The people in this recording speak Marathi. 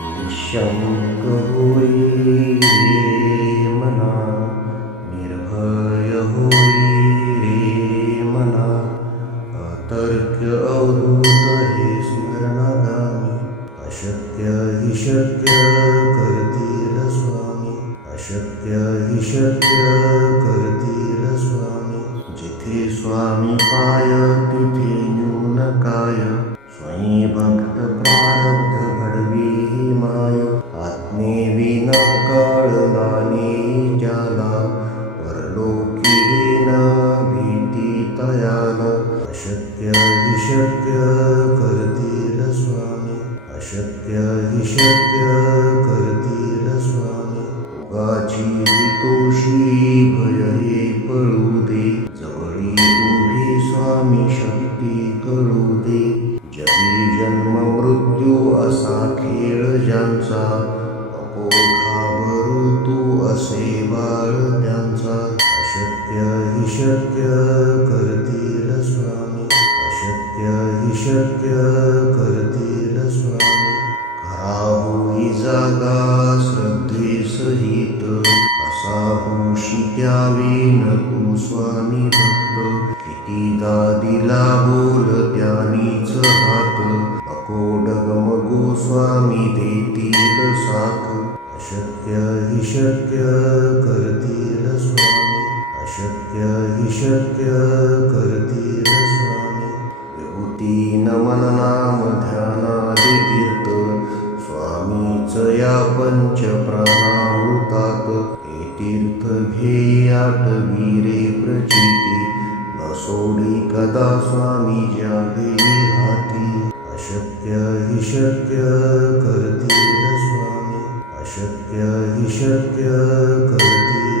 निशंक होई रे मना, निर्भय होई रे मना, अतर्क्य अवधूत हे स्मरणागामी, अशक्य हि शक्य करतील स्वामी, अशक्य हि शक्य करतील स्वामी. जिथे स्वामी पाय तिथे न्यून काय, स्वयं भक्त प्रारब्ध घडवी ही माय. आत्मेविन कळलाने ज्याला, परलोकी न भीती तयाला. अशक्य हि शक्य करतील स्वामी, अशक्य हि शक्य करतील स्वामी. उगाची भीतोषी भय हे पळू दे, जवळी उभी स्वामी शक्ती कळू दे. जगी जन्म मृत्यू असा खेळ ज्यांचा, नको घाबरू तू असे बाळ त्यांचा. अशक्य हि शक्य करतील स्वामी, अशक्य हि शक्य करतील स्वामी. खरा होई जागा श्रद्धे सहित, असा होशी द्यावी न तू स्वामी भक्त. कितीदा दिला बोल त्यानीच हात, नको डगमगू स्वामी देतील साथ. अशक्य हि शक्य करतील स्वामी, अशक्य हि शक्य करतील स्वामी. विभूती नमन नाम ध्यानादि तीर्थ, स्वामीच या पंच प्राणामृतात. हे तीर्थ घेई आठवी रे प्रचिती, न सोडी कदा स्वामी ज्या घेई हाती. अशक्य हि शक्य करतील स्वामी, अशक्य हि शक्य करतील